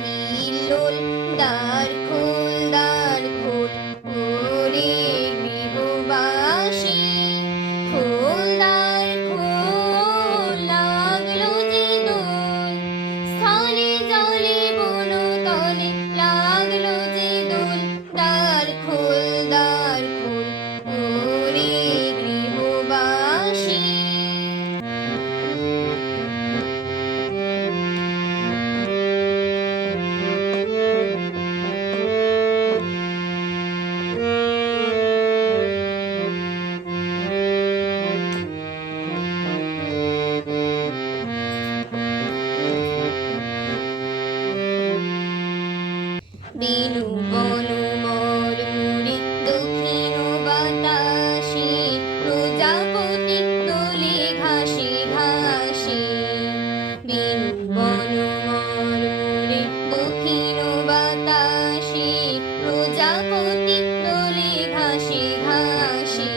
হিল্লোল, দ্বার খোল ওরে গৃহবাসী, খোল দ্বার খোল, লাগলো যে দোল, স্থলে জলে বনতলে লাগলো যে দোল, দ্বার খোল ওরে গৃহবাসী। বেনু বন মরমুরে দক্ষিণ বাতাসে, প্রজাপতি দোলে ঘাসে ঘাসে। বেনু বন মরমুরে দক্ষিণ বাতাসে, প্রজাপতি দোলে ঘাসে ঘাসে।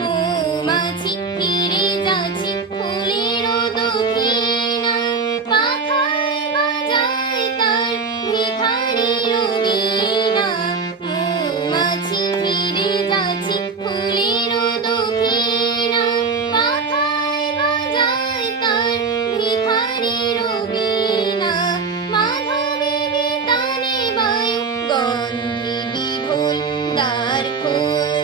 মৌমাছি ফিরে যাচ্ছে ফুলের দক্ষিণা, পাখায় বাজায় তার ভিখারির বীণা। মৌমাছি ফিরে যাচ্ছে ফুলের দক্ষিণা, পাখায় বাজায় তার ভিখারির বীণা। মাধবী তানে বায়ু গন্ধে বিভোল, দ্বার খোল